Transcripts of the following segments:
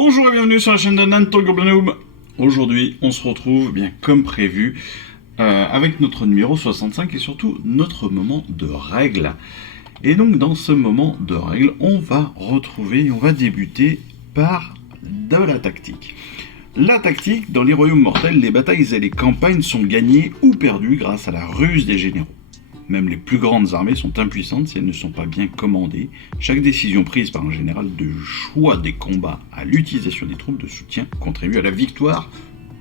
Bonjour et bienvenue sur la chaîne de Nanto Goblinoom. Aujourd'hui, on se retrouve bien comme prévu avec notre numéro 65 et surtout notre moment de règle. Et donc dans ce moment de règle, on va débuter par de la tactique. La tactique, dans les royaumes mortels, les batailles et les campagnes sont gagnées ou perdues grâce à la ruse des généraux. Même les plus grandes armées sont impuissantes si elles ne sont pas bien commandées. Chaque décision prise par un général de choix des combats à l'utilisation des troupes de soutien contribue à la victoire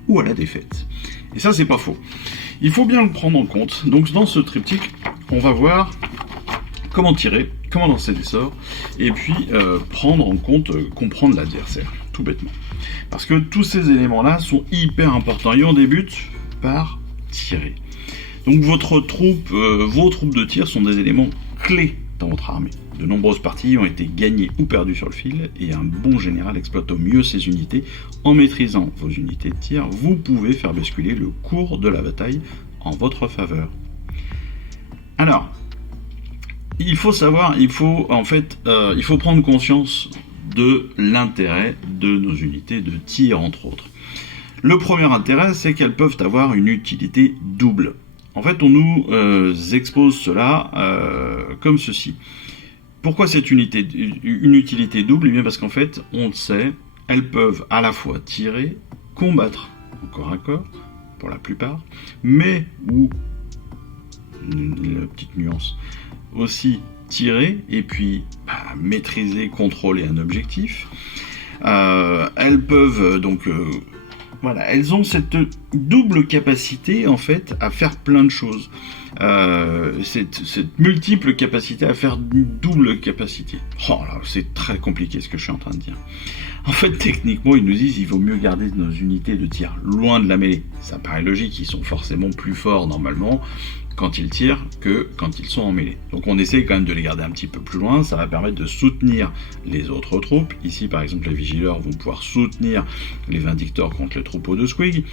ou à la défaite. Et ça, c'est pas faux. Il faut bien le prendre en compte. Donc dans ce triptyque, on va voir comment tirer, comment lancer des sorts, et puis prendre en compte, comprendre l'adversaire, tout bêtement. Parce que tous ces éléments-là sont hyper importants. Et on débute par tirer. Donc vos troupes de tir sont des éléments clés dans votre armée. De nombreuses parties ont été gagnées ou perdues sur le fil, et un bon général exploite au mieux ses unités. En maîtrisant vos unités de tir, vous pouvez faire basculer le cours de la bataille en votre faveur. Alors, il faut prendre conscience de l'intérêt de nos unités de tir, entre autres. Le premier intérêt, c'est qu'elles peuvent avoir une utilité double. En fait, on nous expose cela comme ceci. Pourquoi c'est une utilité double ? Eh bien parce qu'en fait, on le sait, elles peuvent à la fois tirer, combattre, corps à corps, pour la plupart, mais, ou, une petite nuance, aussi tirer et puis maîtriser, contrôler un objectif. Elles peuvent donc... elles ont cette double capacité en fait à faire plein de choses. Cette multiple capacité à faire une double capacité. Oh là, c'est très compliqué ce que je suis en train de dire. En fait, techniquement, ils nous disent qu'il vaut mieux garder nos unités de tir loin de la mêlée. Ça paraît logique, ils sont forcément plus forts normalement quand ils tirent que quand ils sont en mêlée. Donc on essaie quand même de les garder un petit peu plus loin, ça va permettre de soutenir les autres troupes. Ici par exemple les vigileurs vont pouvoir soutenir les vindicteurs contre le troupeau de Squig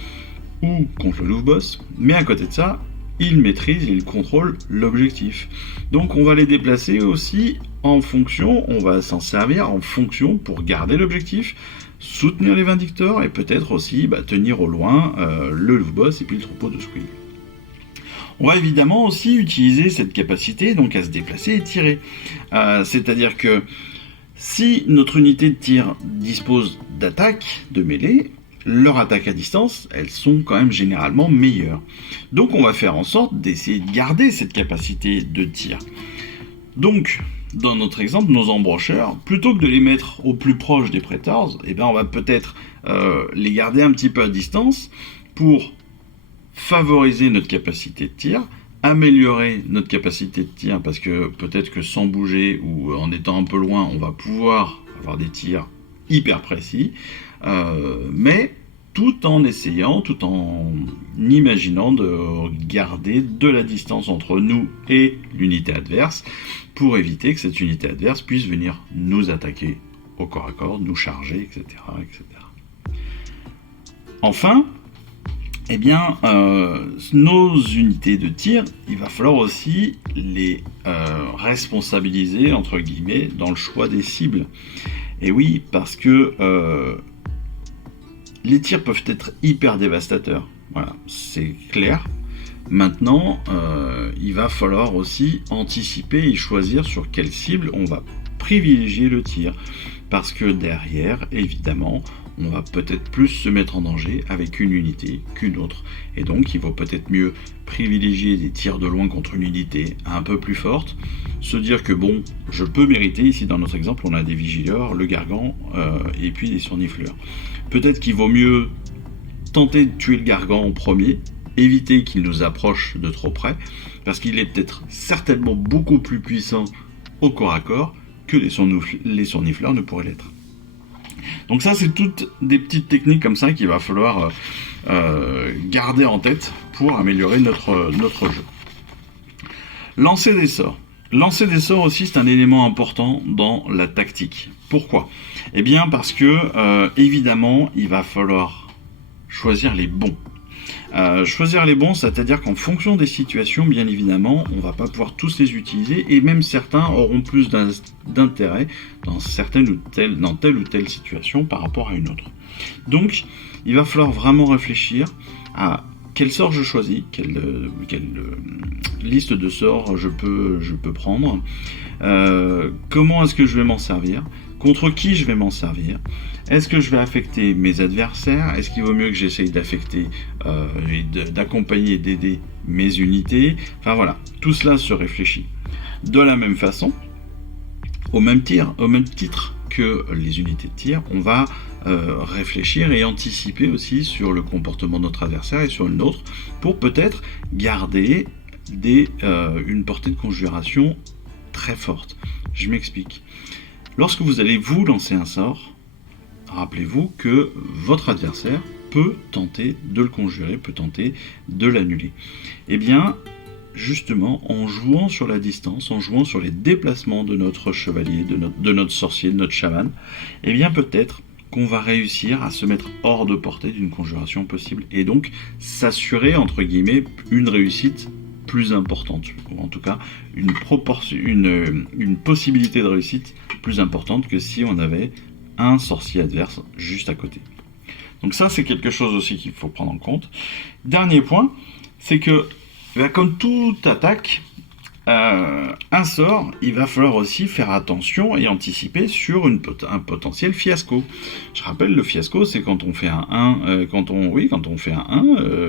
ou contre le louve-boss, mais à côté de ça, ils maîtrisent, ils contrôlent l'objectif. Donc on va les déplacer aussi en fonction, on va s'en servir en fonction pour garder l'objectif, soutenir les vindicteurs et peut-être aussi tenir au loin le louve-boss et puis le troupeau de Squig. On va évidemment aussi utiliser cette capacité donc à se déplacer et tirer. C'est-à-dire que si notre unité de tir dispose d'attaques de mêlée, leurs attaques à distance, elles sont quand même généralement meilleures. Donc on va faire en sorte d'essayer de garder cette capacité de tir. Donc, dans notre exemple, nos embrocheurs, plutôt que de les mettre au plus proche des Praetors, on va peut-être les garder un petit peu à distance pour favoriser notre capacité de tir, améliorer notre capacité de tir, parce que peut-être que sans bouger ou en étant un peu loin, on va pouvoir avoir des tirs hyper précis, mais tout en essayant, tout en imaginant de garder de la distance entre nous et l'unité adverse, pour éviter que cette unité adverse puisse venir nous attaquer au corps à corps, nous charger, etc. etc. Enfin, nos unités de tir, il va falloir aussi les responsabiliser, entre guillemets, dans le choix des cibles. Et oui, parce que les tirs peuvent être hyper dévastateurs. Voilà, c'est clair. Maintenant, il va falloir aussi anticiper et choisir sur quelle cible on va privilégier le tir. Parce que derrière, évidemment, on va peut-être plus se mettre en danger avec une unité qu'une autre. Et donc, il vaut peut-être mieux privilégier des tirs de loin contre une unité un peu plus forte, se dire que bon, je peux mériter, ici dans notre exemple, on a des vigileurs, le gargan et puis des surnifleurs. Peut-être qu'il vaut mieux tenter de tuer le gargan en premier, éviter qu'il nous approche de trop près, parce qu'il est peut-être certainement beaucoup plus puissant au corps à corps que les surnifleurs ne pourraient l'être. Donc ça, c'est toutes des petites techniques comme ça qu'il va falloir garder en tête pour améliorer notre jeu. Lancer des sorts. Lancer des sorts aussi, c'est un élément important dans la tactique. Pourquoi ? Eh bien parce que, évidemment, il va falloir choisir les bons. Choisir les bons, c'est-à-dire qu'en fonction des situations, bien évidemment, on ne va pas pouvoir tous les utiliser, et même certains auront plus d'intérêt dans telle ou telle situation par rapport à une autre. Donc, il va falloir vraiment réfléchir à quel sort je choisis, quelle liste de sorts je peux prendre, comment est-ce que je vais m'en servir, contre qui je vais m'en servir, est-ce que je vais affecter mes adversaires, est-ce qu'il vaut mieux que j'essaye d'affecter, d'accompagner et d'aider mes unités, enfin voilà, tout cela se réfléchit. De la même façon, au même titre que les unités de tir, on va réfléchir et anticiper aussi sur le comportement de notre adversaire et sur le nôtre pour peut-être garder une portée de conjuration très forte. Je m'explique. Lorsque vous allez vous lancer un sort, rappelez-vous que votre adversaire peut tenter de le conjurer, peut tenter de l'annuler. Eh bien, justement, en jouant sur la distance, en jouant sur les déplacements de notre chevalier, de notre sorcier, de notre chaman, eh bien peut-être qu'on va réussir à se mettre hors de portée d'une conjuration possible et donc s'assurer, entre guillemets, une réussite plus importante, ou en tout cas une possibilité de réussite plus importante que si on avait un sorcier adverse juste à côté. Donc ça, c'est quelque chose aussi qu'il faut prendre en compte. Dernier point, c'est que comme toute attaque, un sort, il va falloir aussi faire attention et anticiper sur un potentiel fiasco. Je rappelle, le fiasco, c'est quand on fait un 1, quand on fait un 1,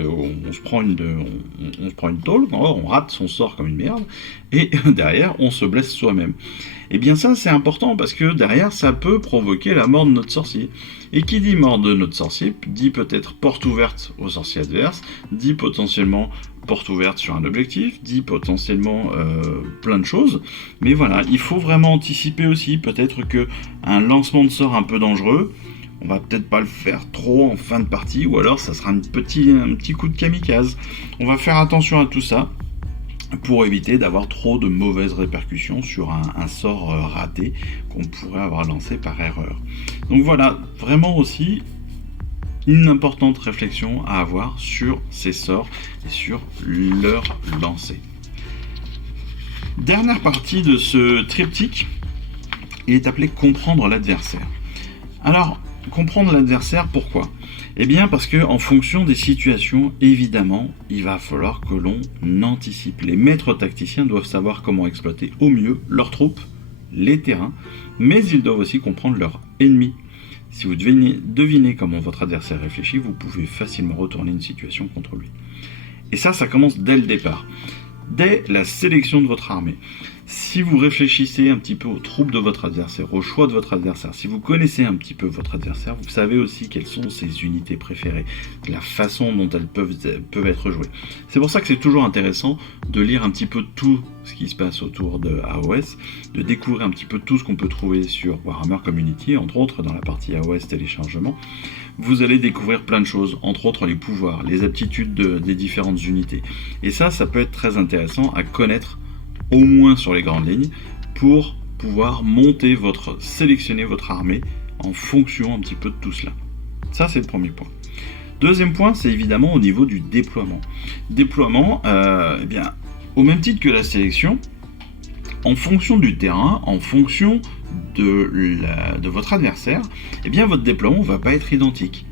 on se prend une tôle, on rate son sort comme une merde, et derrière, on se blesse soi-même. Et bien ça, c'est important, parce que derrière, ça peut provoquer la mort de notre sorcier. Et qui dit mort de notre sorcier, dit peut-être porte ouverte au sorcier adverse, dit potentiellement porte ouverte sur un objectif, dit potentiellement plein de choses. Mais voilà, il faut vraiment anticiper aussi, peut-être que un lancement de sort un peu dangereux, on va peut-être pas le faire trop en fin de partie, ou alors ça sera un petit coup de kamikaze. On va faire attention à tout ça, pour éviter d'avoir trop de mauvaises répercussions sur un sort raté qu'on pourrait avoir lancé par erreur. Donc voilà, vraiment aussi une importante réflexion à avoir sur ces sorts et sur leur lancer. Dernière partie de ce triptyque, il est appelé comprendre l'adversaire. Alors, comprendre l'adversaire, pourquoi ? Eh bien parce que en fonction des situations, évidemment, il va falloir que l'on anticipe. Les maîtres tacticiens doivent savoir comment exploiter au mieux leurs troupes, les terrains, mais ils doivent aussi comprendre leur ennemi. Si vous devinez comment votre adversaire réfléchit, vous pouvez facilement retourner une situation contre lui. Et ça commence dès le départ, dès la sélection de votre armée. Si vous réfléchissez un petit peu aux troupes de votre adversaire, au choix de votre adversaire, si vous connaissez un petit peu votre adversaire, vous savez aussi quelles sont ses unités préférées, la façon dont elles peuvent être jouées. C'est pour ça que c'est toujours intéressant de lire un petit peu tout ce qui se passe autour de AOS, de découvrir un petit peu tout ce qu'on peut trouver sur Warhammer Community, entre autres dans la partie AOS téléchargement. Vous allez découvrir plein de choses, entre autres les pouvoirs, les aptitudes des différentes unités. Et ça peut être très intéressant à connaître au moins sur les grandes lignes, pour pouvoir sélectionner votre armée en fonction un petit peu de tout cela. Ça, c'est le premier point. Deuxième point, c'est évidemment au niveau du déploiement. Déploiement, eh bien, au même titre que la sélection, en fonction du terrain, en fonction de votre adversaire, eh bien, votre déploiement ne va pas être identique.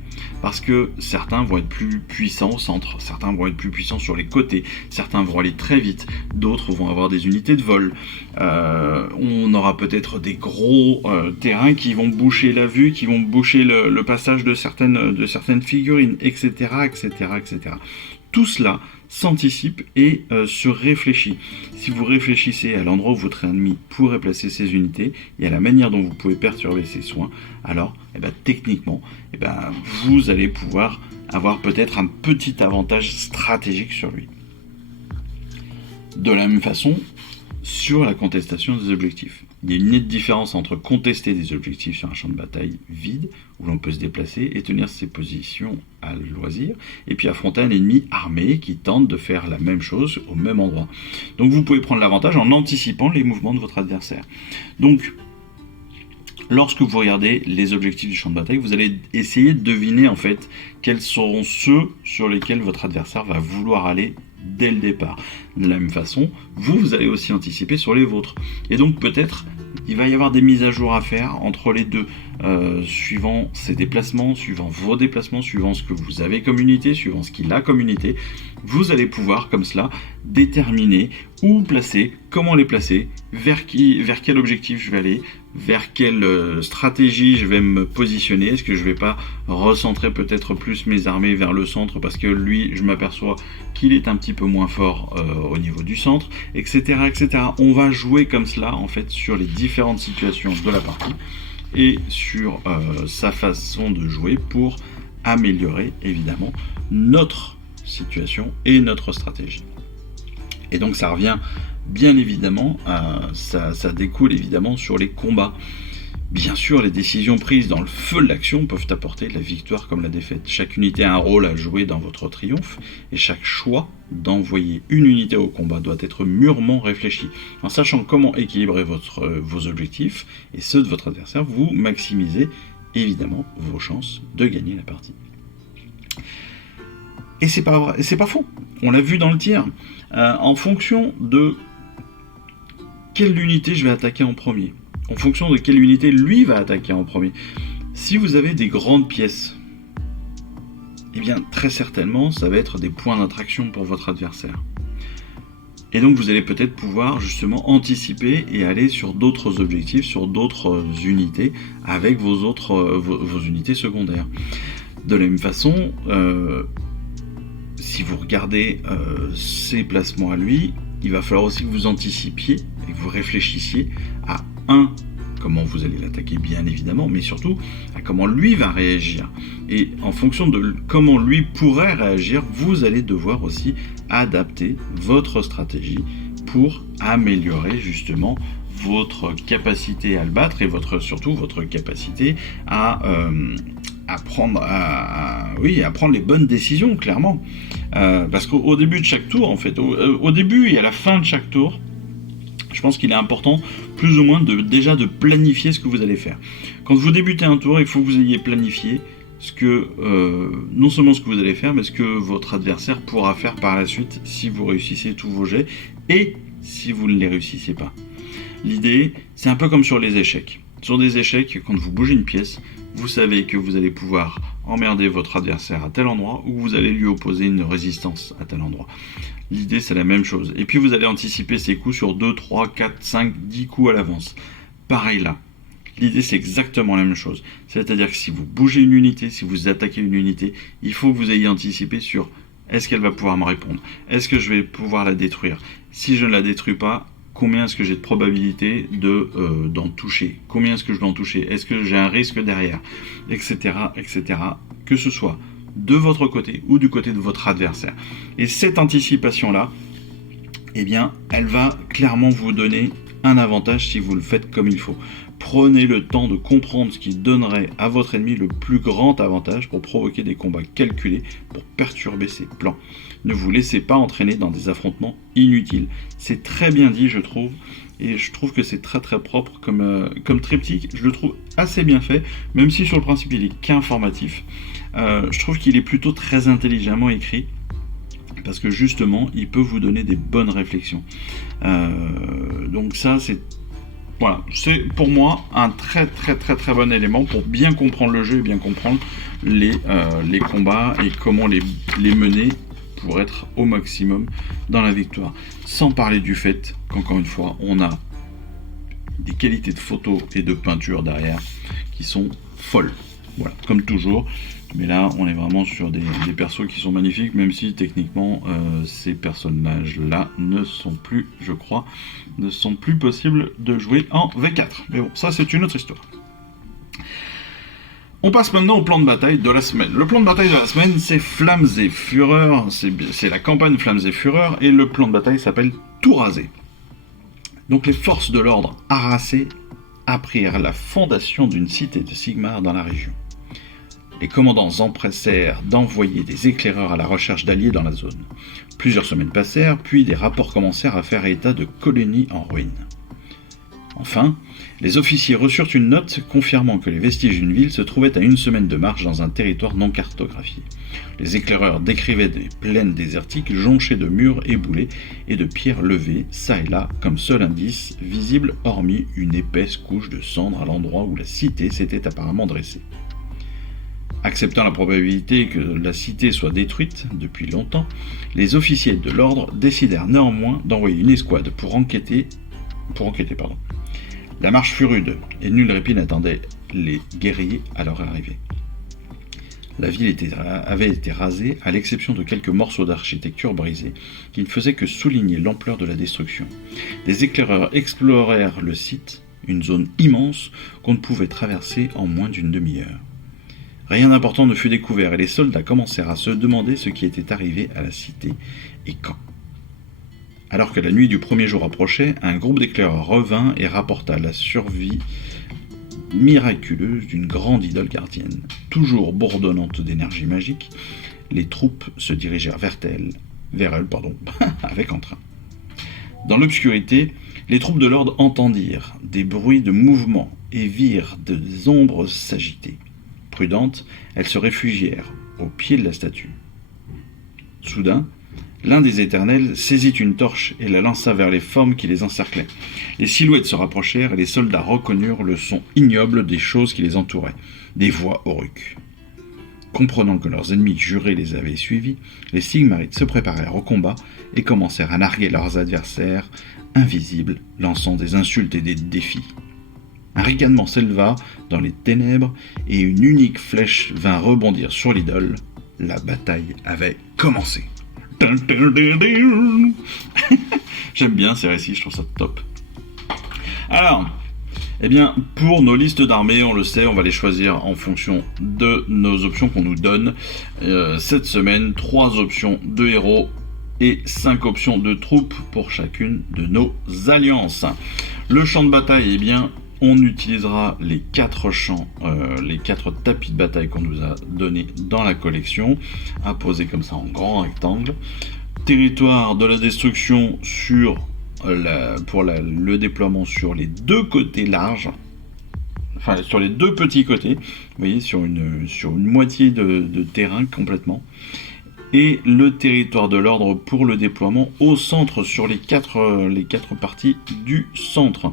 Parce que certains vont être plus puissants au centre, certains vont être plus puissants sur les côtés, certains vont aller très vite, d'autres vont avoir des unités de vol. On aura peut-être des gros terrains qui vont boucher la vue, qui vont boucher le passage de certaines figurines, etc., etc., etc. Tout cela s'anticipe et se réfléchit. Si vous réfléchissez à l'endroit où votre ennemi pourrait placer ses unités et à la manière dont vous pouvez perturber ses soins, alors techniquement, vous allez pouvoir avoir peut-être un petit avantage stratégique sur lui. De la même façon, sur la contestation des objectifs. Il y a une nette différence entre contester des objectifs sur un champ de bataille vide, où l'on peut se déplacer et tenir ses positions à loisir, et puis affronter un ennemi armé qui tente de faire la même chose au même endroit. Donc vous pouvez prendre l'avantage en anticipant les mouvements de votre adversaire. Donc, lorsque vous regardez les objectifs du champ de bataille, vous allez essayer de deviner en fait quels seront ceux sur lesquels votre adversaire va vouloir aller dès le départ. De la même façon, vous allez aussi anticiper sur les vôtres. Et donc peut-être il va y avoir des mises à jour à faire entre les deux, suivant ses déplacements, suivant vos déplacements, suivant ce que vous avez comme unité, suivant ce qu'il a comme unité. Vous allez pouvoir comme cela déterminer où placer, comment les placer, vers quel objectif je vais aller, vers quelle stratégie je vais me positionner. Est-ce que je vais pas recentrer peut-être plus mes armées vers le centre parce que lui, je m'aperçois qu'il est un petit peu moins fort au niveau du centre, etc., etc. On va jouer comme cela en fait sur les différentes situations de la partie et sur sa façon de jouer pour améliorer évidemment notre situation et notre stratégie. Et donc ça revient bien évidemment, ça découle évidemment sur les combats. Bien sûr, les décisions prises dans le feu de l'action peuvent apporter la victoire comme la défaite. Chaque unité a un rôle à jouer dans votre triomphe, et chaque choix d'envoyer une unité au combat doit être mûrement réfléchi. En sachant comment équilibrer vos objectifs et ceux de votre adversaire, vous maximisez évidemment vos chances de gagner la partie. Et c'est pas vrai, c'est pas faux. On l'a vu dans le tir. En fonction de quelle unité je vais attaquer en premier, en fonction de quelle unité lui va attaquer en premier. Si vous avez des grandes pièces, eh bien très certainement ça va être des points d'attraction pour votre adversaire. Et donc vous allez peut-être pouvoir justement anticiper et aller sur d'autres objectifs, sur d'autres unités avec vos unités secondaires. De la même façon, si vous regardez ses placements à lui, il va falloir aussi que vous anticipiez et que vous réfléchissiez à comment vous allez l'attaquer bien évidemment, mais surtout à comment lui va réagir. Et en fonction de comment lui pourrait réagir, vous allez devoir aussi adapter votre stratégie pour améliorer justement votre capacité à le battre et surtout votre capacité à prendre les bonnes décisions, clairement. Parce qu'au début de chaque tour, en fait, au début et à la fin de chaque tour, je pense qu'il est important plus ou moins déjà de planifier ce que vous allez faire. Quand vous débutez un tour, il faut que vous ayez planifié non seulement ce que vous allez faire, mais ce que votre adversaire pourra faire par la suite si vous réussissez tous vos jets et si vous ne les réussissez pas. L'idée, c'est un peu comme sur les échecs. Sur des échecs, quand vous bougez une pièce, vous savez que vous allez pouvoir emmerder votre adversaire à tel endroit ou vous allez lui opposer une résistance à tel endroit. L'idée, c'est la même chose. Et puis vous allez anticiper ces coups sur 2, 3, 4, 5, 10 coups à l'avance. Pareil là. L'idée, c'est exactement la même chose. C'est-à-dire que si vous bougez une unité, si vous attaquez une unité, il faut que vous ayez anticipé sur est-ce qu'elle va pouvoir me répondre? Est-ce que je vais pouvoir la détruire? Si je ne la détruis pas, combien est-ce que j'ai de probabilité d'en toucher? Combien est-ce que je vais en toucher? Est-ce que j'ai un risque derrière? Etc., etc. Que ce soit de votre côté ou du côté de votre adversaire. Et cette anticipation-là, eh bien, elle va clairement vous donner un avantage si vous le faites comme il faut. Prenez le temps de comprendre ce qui donnerait à votre ennemi le plus grand avantage pour provoquer des combats calculés, pour perturber ses plans. Ne vous laissez pas entraîner dans des affrontements inutiles. C'est très bien dit, je trouve, et je trouve que c'est très très propre comme triptyque. Je le trouve assez bien fait, même si sur le principe il est qu'informatif. Je trouve qu'il est plutôt très intelligemment écrit, parce que justement, il peut vous donner des bonnes réflexions. Donc ça, c'est pour moi un très très très très bon élément pour bien comprendre le jeu et bien comprendre les combats et comment les mener pour être au maximum dans la victoire. Sans parler du fait qu'encore une fois, on a des qualités de photo et de peinture derrière qui sont folles. Voilà, comme toujours. Mais là, on est vraiment sur des persos qui sont magnifiques, même si techniquement, ces personnages-là ne sont plus, je crois, possibles de jouer en V4. Mais bon, ça c'est une autre histoire. On passe maintenant au plan de bataille de la semaine. Le plan de bataille de la semaine, c'est Flammes et Fureurs. C'est la campagne Flammes et Fureurs, et le plan de bataille s'appelle Tout raser. Donc les forces de l'ordre harassées apprirent la fondation d'une cité de Sigmar dans la région. Les commandants s'empressèrent d'envoyer des éclaireurs à la recherche d'alliés dans la zone. Plusieurs semaines passèrent, puis des rapports commencèrent à faire état de colonies en ruine. Enfin, les officiers reçurent une note confirmant que les vestiges d'une ville se trouvaient à 1 semaine de marche dans un territoire non cartographié. Les éclaireurs décrivaient des plaines désertiques jonchées de murs éboulés et de pierres levées, çà et là, comme seul indice visible hormis une épaisse couche de cendres à l'endroit où la cité s'était apparemment dressée. Acceptant la probabilité que la cité soit détruite depuis longtemps, les officiers de l'ordre décidèrent néanmoins d'envoyer une escouade pour enquêter. La marche fut rude, et nul répit n'attendait les guerriers à leur arrivée. La ville avait été rasée, à l'exception de quelques morceaux d'architecture brisés, qui ne faisaient que souligner l'ampleur de la destruction. Des éclaireurs explorèrent le site, une zone immense qu'on ne pouvait traverser en moins d'une demi-heure. Rien d'important ne fut découvert et les soldats commencèrent à se demander ce qui était arrivé à la cité et quand. Alors que la nuit du premier jour approchait, un groupe d'éclaireurs revint et rapporta la survie miraculeuse d'une grande idole gardienne. Toujours bourdonnante d'énergie magique, les troupes se dirigèrent vers elle, avec entrain. Dans l'obscurité, les troupes de l'ordre entendirent des bruits de mouvement et virent des ombres s'agiter. Prudentes, elles se réfugièrent au pied de la statue. Soudain, l'un des éternels saisit une torche et la lança vers les formes qui les encerclaient. Les silhouettes se rapprochèrent et les soldats reconnurent le son ignoble des choses qui les entouraient, des voix auruques. Comprenant que leurs ennemis jurés les avaient suivis, les Sigmarites se préparèrent au combat et commencèrent à narguer leurs adversaires invisibles, lançant des insultes et des défis. Un ricanement s'éleva dans les ténèbres et une unique flèche vint rebondir sur l'idole. La bataille avait commencé. J'aime bien ces récits, je trouve ça top. Alors, pour nos listes d'armées, on le sait, on va les choisir en fonction de nos options qu'on nous donne. Cette semaine, 3 options de héros et 5 options de troupes pour chacune de nos alliances. Le champ de bataille, on utilisera les 4 champs, les 4 tapis de bataille qu'on nous a donnés dans la collection, à poser comme ça en grand rectangle. Territoire de la destruction pour le déploiement sur les 2 côtés larges, enfin sur les 2 petits côtés, vous voyez, sur une moitié de terrain complètement. Et le territoire de l'ordre pour le déploiement au centre, sur les 4 parties du centre.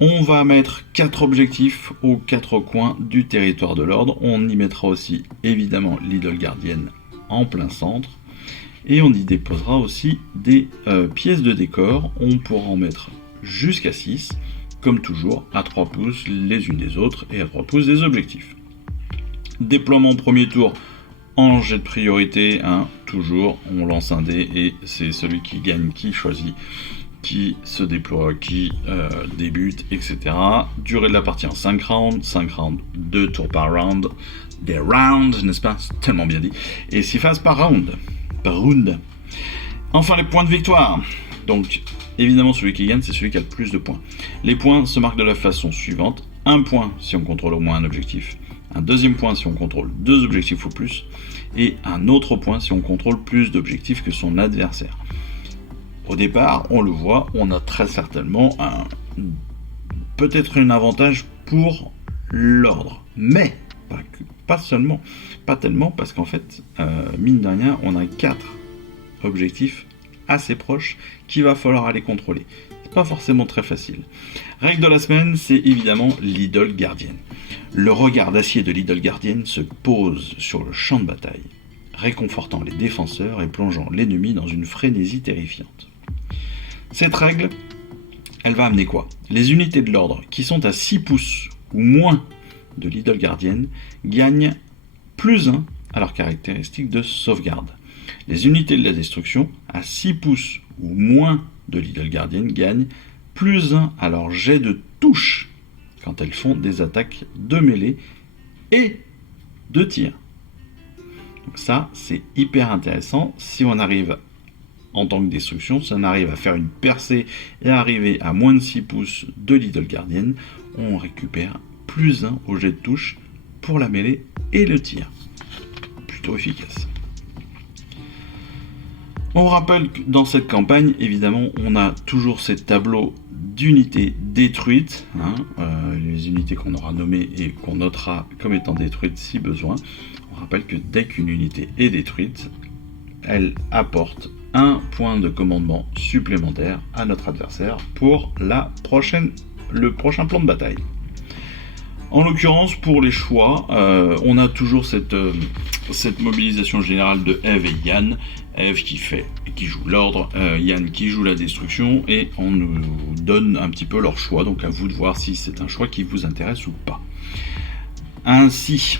On va mettre 4 objectifs aux 4 coins du territoire de l'ordre. On y mettra aussi évidemment l'idole gardienne en plein centre. Et on y déposera aussi des pièces de décor. On pourra en mettre jusqu'à 6, comme toujours, à 3 pouces les unes des autres et à 3 pouces des objectifs. Déploiement premier tour en jet de priorité, toujours, on lance un dé et c'est celui qui gagne qui choisit, qui se déploie, qui débute, etc. Durée de la partie en 5 rounds, 2 tours par round, des rounds, n'est-ce pas? C'est tellement bien dit. Et 6 phases par round. Enfin, les points de victoire. Donc, évidemment, celui qui gagne, c'est celui qui a le plus de points. Les points se marquent de la façon suivante. 1 point si on contrôle au moins un objectif. Un deuxième point si on contrôle 2 objectifs ou plus. Et un autre point si on contrôle plus d'objectifs que son adversaire. Au départ, on le voit, on a très certainement peut-être un avantage pour l'ordre. Mais, pas tellement, parce qu'en fait, mine de rien, on a 4 objectifs assez proches qu'il va falloir aller contrôler. C'est pas forcément très facile. Règle de la semaine, c'est évidemment l'idole gardienne. Le regard d'acier de l'idole gardienne se pose sur le champ de bataille, réconfortant les défenseurs et plongeant l'ennemi dans une frénésie terrifiante. Cette règle, elle va amener quoi? Les unités de l'ordre qui sont à 6 pouces ou moins de l'idole gardienne gagnent plus 1 à leur caractéristique de sauvegarde. Les unités de la destruction à 6 pouces ou moins de l'idole gardienne gagnent plus 1 à leur jet de touche quand elles font des attaques de mêlée et de tir. Donc ça, c'est hyper intéressant. Si on arrive en tant que destruction, si on arrive à faire une percée et à arriver à moins de 6 pouces de l'idole gardienne, on récupère plus 1 au jet de touche pour la mêlée et le tir. Plutôt efficace. On rappelle que dans cette campagne, évidemment, on a toujours ces tableaux d'unités détruites, les unités qu'on aura nommées et qu'on notera comme étant détruites si besoin. On rappelle que dès qu'une unité est détruite, elle apporte un point de commandement supplémentaire à notre adversaire pour le prochain plan de bataille. En l'occurrence, pour les choix, on a toujours cette mobilisation générale de Eve et Yann. Eve qui joue l'ordre, Yann qui joue la destruction, et on nous donne un petit peu leur choix, donc à vous de voir si c'est un choix qui vous intéresse ou pas. Ainsi,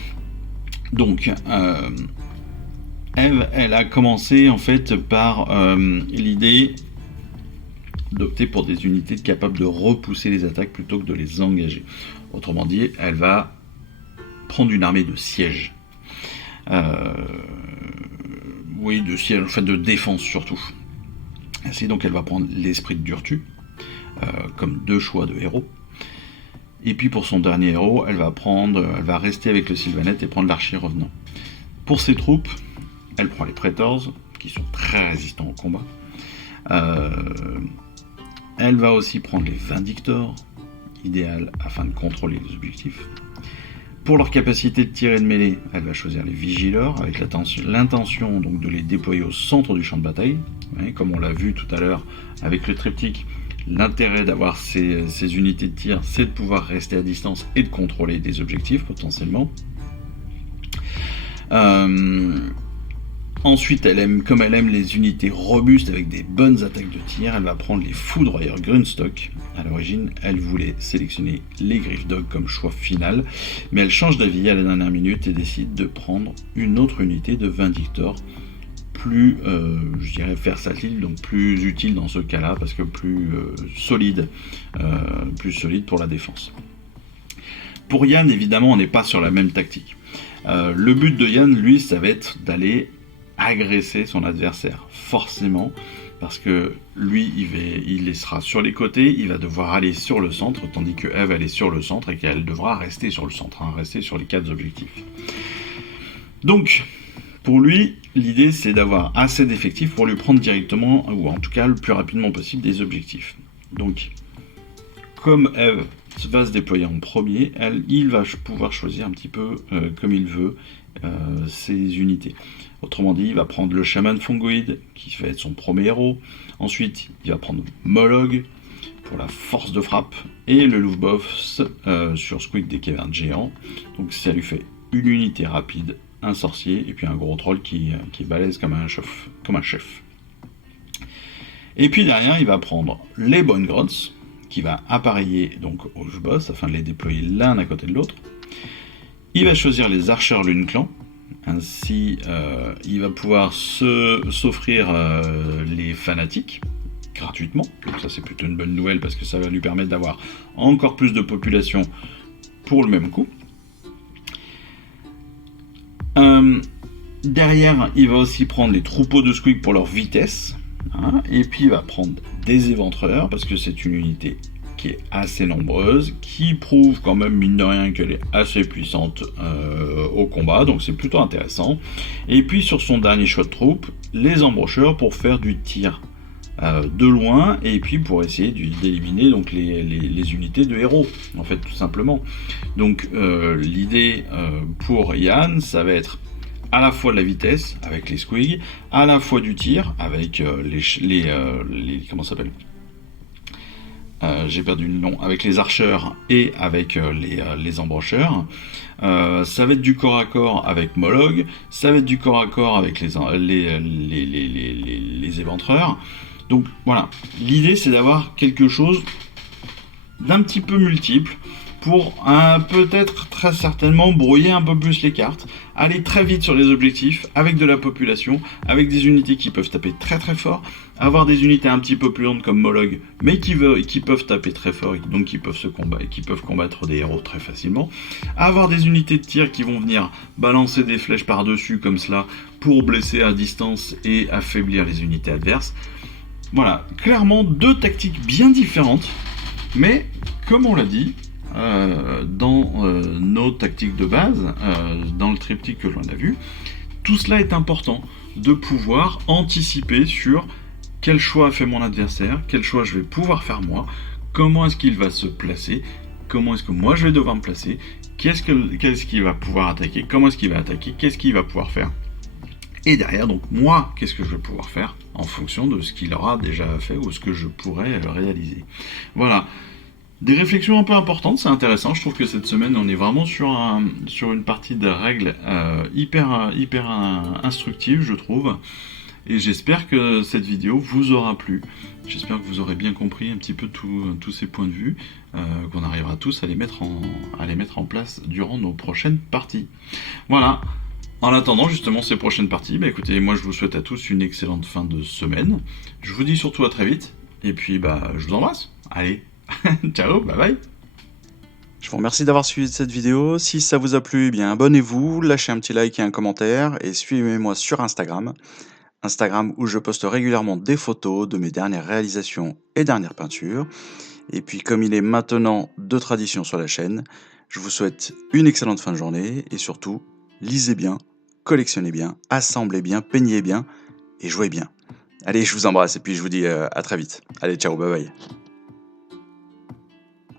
donc, Eve, elle a commencé en fait par l'idée d'opter pour des unités capables de repousser les attaques plutôt que de les engager. Autrement dit, elle va prendre une armée de siège. De siège, en fait de défense surtout. Ainsi donc elle va prendre l'esprit de Durtu, comme 2 choix de héros. Et puis pour son dernier héros, elle va rester avec le Sylvaneth et prendre l'archer revenant. Pour ses troupes, elle prend les Praetors, qui sont très résistants au combat. Elle va aussi prendre les Vindictors, idéal afin de contrôler les objectifs. Pour leur capacité de tir et de mêlée, elle va choisir les Vigilors, avec l'intention donc de les déployer au centre du champ de bataille. Comme on l'a vu tout à l'heure avec le triptyque, l'intérêt d'avoir ces unités de tir, c'est de pouvoir rester à distance et de contrôler des objectifs potentiellement. Ensuite, comme elle aime les unités robustes avec des bonnes attaques de tir, elle va prendre les Foudroyeurs Grunstock. À l'origine, elle voulait sélectionner les Griffdog comme choix final, mais elle change d'avis à la dernière minute et décide de prendre une autre unité de Vindictor, plus, versatile, donc plus utile dans ce cas-là, parce que plus solide pour la défense. Pour Yann, évidemment, on n'est pas sur la même tactique. Le but de Yann, lui, ça va être d'aller agresser son adversaire, forcément, parce que lui, il sera sur les côtés, il va devoir aller sur le centre, tandis que Eve, elle est sur le centre et qu'elle devra rester sur le centre, rester sur les 4 objectifs. Donc, pour lui, l'idée, c'est d'avoir assez d'effectifs pour lui prendre directement, ou en tout cas le plus rapidement possible, des objectifs. Donc, comme Eve va se déployer en premier, il va pouvoir choisir un petit peu comme il veut ses unités. Autrement dit, il va prendre le chaman fongoïde, qui va être son premier héros. Ensuite, il va prendre Molog pour la force de frappe, et le Louvboss sur Squeak des cavernes géants. Donc ça lui fait une unité rapide, un sorcier, et puis un gros troll qui est balèze comme un chef. Et puis derrière, il va prendre les Bonegrots, qui va appareiller donc au boss afin de les déployer l'un à côté de l'autre. Il va choisir les Archers Lune Clan. Ainsi, il va pouvoir s'offrir les fanatiques gratuitement. Donc ça, c'est plutôt une bonne nouvelle parce que ça va lui permettre d'avoir encore plus de population pour le même coût. Derrière, il va aussi prendre les troupeaux de Squeak pour leur vitesse. Et puis, il va prendre des éventreurs parce que c'est une unité qui est assez nombreuse, qui prouve quand même, mine de rien, qu'elle est assez puissante au combat, donc c'est plutôt intéressant. Et puis sur son dernier choix de troupes, les embrocheurs pour faire du tir de loin, et puis pour essayer d'éliminer donc les unités de héros, en fait, tout simplement. Donc l'idée pour Yann, ça va être à la fois de la vitesse, avec les squigs, à la fois du tir, avec comment ça s'appelle ? J'ai perdu le nom, avec les archers et avec les embrocheurs. Ça va être du corps à corps avec Molog, ça va être du corps à corps avec les éventreurs. Donc voilà, l'idée c'est d'avoir quelque chose d'un petit peu multiple pour peut-être très certainement brouiller un peu plus les cartes, aller très vite sur les objectifs avec de la population, avec des unités qui peuvent taper très très fort, avoir des unités un petit peu plus lentes comme Molog, mais qui peuvent taper très fort et donc qui peuvent combattre des héros très facilement, avoir des unités de tir qui vont venir balancer des flèches par-dessus comme cela pour blesser à distance et affaiblir les unités adverses. Voilà, clairement 2 tactiques bien différentes, mais comme on l'a dit, dans nos tactiques de base, dans le triptyque que l'on a vu, tout cela est important, de pouvoir anticiper sur quel choix a fait mon adversaire, quel choix je vais pouvoir faire moi, comment est-ce qu'il va se placer, comment est-ce que moi je vais devoir me placer, qu'est-ce qu'il va pouvoir attaquer, comment est-ce qu'il va attaquer, qu'est-ce qu'il va pouvoir faire. Et derrière, donc moi, qu'est-ce que je vais pouvoir faire en fonction de ce qu'il aura déjà fait ou ce que je pourrais réaliser. Voilà. Des réflexions un peu importantes, c'est intéressant. Je trouve que cette semaine, on est vraiment sur une partie de règles hyper instructive, je trouve. Et j'espère que cette vidéo vous aura plu. J'espère que vous aurez bien compris un petit peu tous ces points de vue, qu'on arrivera tous à les mettre en place durant nos prochaines parties. Voilà. En attendant justement ces prochaines parties, écoutez, moi je vous souhaite à tous une excellente fin de semaine. Je vous dis surtout à très vite. Et puis je vous embrasse. Allez, ciao, bye bye. Je vous remercie d'avoir suivi cette vidéo. Si ça vous a plu, abonnez-vous, lâchez un petit like et un commentaire et suivez-moi sur Instagram. Instagram où je poste régulièrement des photos de mes dernières réalisations et dernières peintures. Et puis comme il est maintenant de tradition sur la chaîne, je vous souhaite une excellente fin de journée et surtout, lisez bien, collectionnez bien, assemblez bien, peignez bien et jouez bien. Allez, je vous embrasse et puis je vous dis à très vite. Allez, ciao, bye bye.